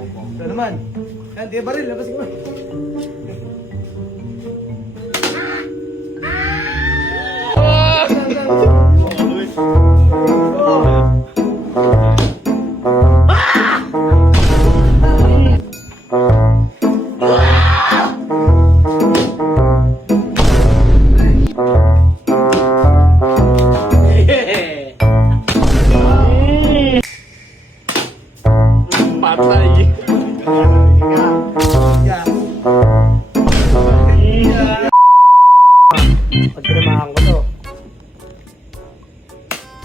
Ito naman. Yan, di ba rin? Labasin ko. Patay. Pagkiramahan ko to.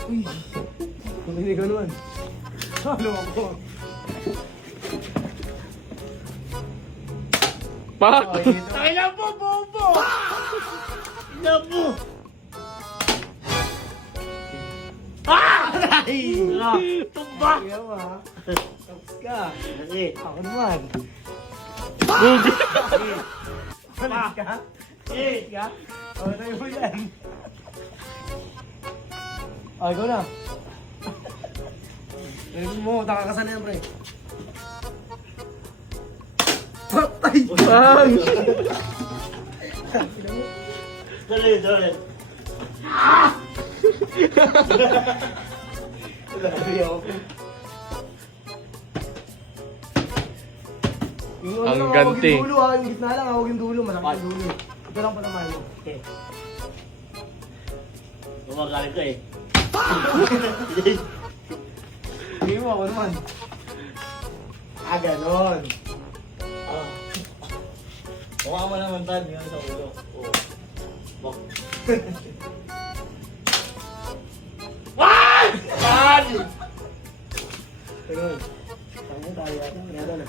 Uy! Hindi ko naman. Halo ako. Pak! Ay na po, bobo! Na po! Ay! Tumba! Ayaw ah. Tapos ka. Lagi. Ako naman. Bugi! Palit ka? Palit ka? O, tayo mo yan. O, ikaw na. Ayun mo, takakasan na yan, pre. Patay! Bang! Dali, dali. Dali ako. Yung Ang lang, ganti. Huwag yung dulo ha, yung gitna lang ha, huwag yung dulo, malaki yung dulo. Ito lang pala mayo. Okay. Gumagalit ko eh. Hindi mo ako naman. Ah, ganon. Mukha mo naman tan, yun sa ulo. Oo. Bak. Wag! Tan! Ganon. Tama tayo yata, ganon na.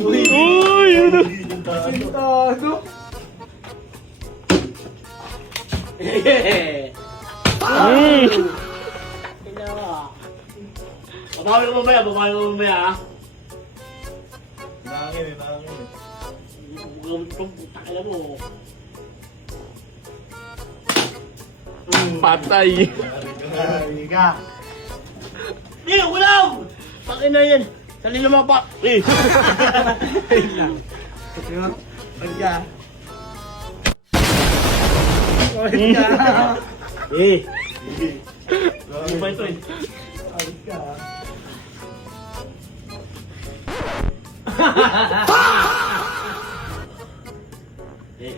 Uy! Ano? Sintado. Babawi ko mamaya, babawi ko mamaya ah. Nangangin eh. Takila mo. Patay. Ay, ka. Hindi, ulaw! Takin na yan. Sali na mga pa. Eh! Ayun lang. Diba? Palit ka. Palit ka. Eh! Hindi pa ito eh. Palit ka. Eh.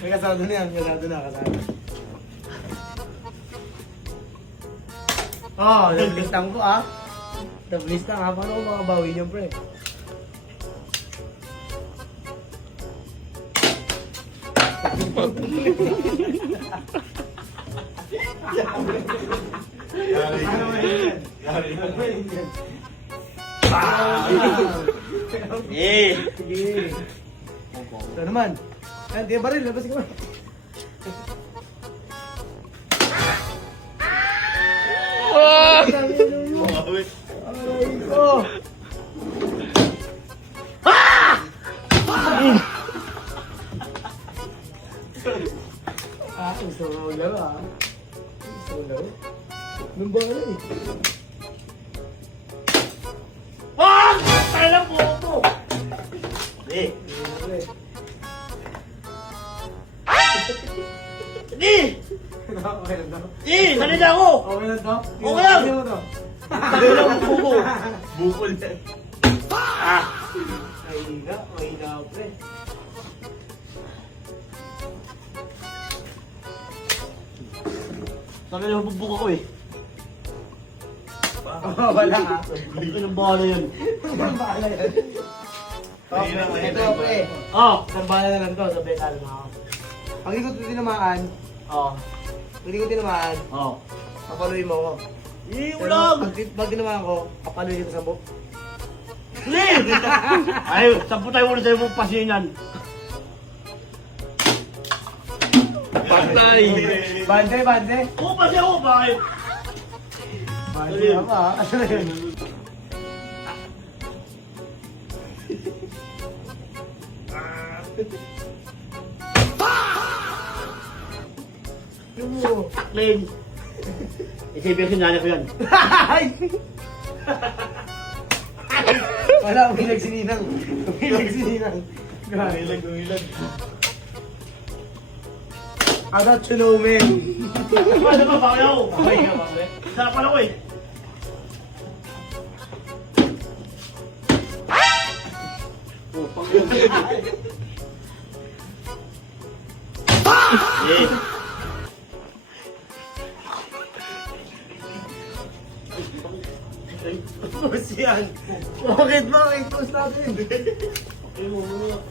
May kasado na yan, kasado na. Oh, nablistang ko ah. Nablistang ah, paano ko makabawi niyo, pre? Yari. Ano ba yan? Yari. Ano ba yan? Eh! Sige. Ito naman. Yan, di ba rin? Labasin ko. Wag! Mawawit. Aray ko. Ah, gusto mo laro ah. Gusto mo laro? Nung ba eh? Wag! Takila po ako! Eh! Hindi! Okay lang daw. Eh! Sali na ako! Okay lang daw? Okay lang. Tingnan mo to. Takila mo po ko! Bukol yan. Ah! Ay na, pre. Takila mo po ko eh. Oh, wala ka. Hindi ko ng bahala yun. Ang bahala yan. Mahirap, Okay, mahirap. ito pre. Oh! Ang bahala na lang to, sabay talo na ako. Pag ikot ko tinamaan, Oh! pag ikot tinamaan, Oh! kapaluin mo ako. Eh! Pero Ulag! pag tinamaan ko, kapaluin kita sa buhok. Hindi! Ay! Sampu tayo muna sa'yo mong pasinan. Patay. Bande, bande. Oo, pasi ako! Bakit? Bande ka pa, ha? Ano na yun? Yung mo. Taklin! Isipin sinanay ko yan. Wala, umilag si Ninang. Umilag si Ninang. Umilag, umilag. I got you know, man. Ano ba, bakit ako? Okay ka, bakit? Sarap pala ko eh. Oh, pang-yun. Yeah. Close yan. Bakit ba? Close natin.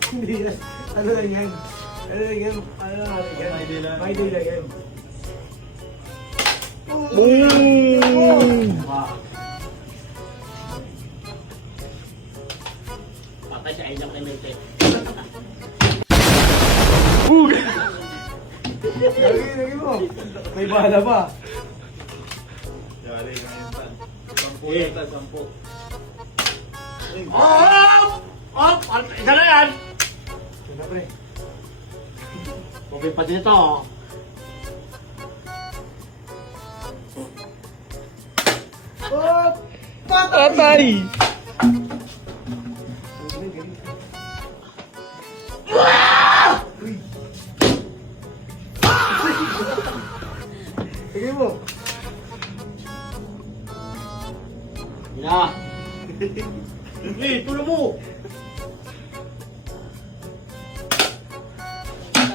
Hindi yan. Ano lang yan? Ano lang yan? Ano lang yan? May day lang. May day lang yan. Boom! Patay sa ayun ako kay Mente. Lagi mo. May bala pa. Yari nga yun, Tan. 10 yan, Tan, 10. Oh! Oh! Isa na yan! Ano pre? Okay pa din ito. Oh! Patay! Lagi mo. Ina! Eh, tulong mo!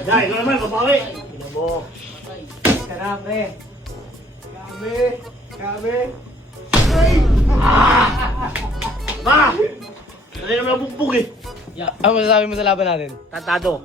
Dahil, ikaw naman, kapawi! Ina mo. Sarap pre. Gabi. Gabi. Ba! Dali naman ang bugbog eh. Ano masasabi mo sa laban natin? Tantado.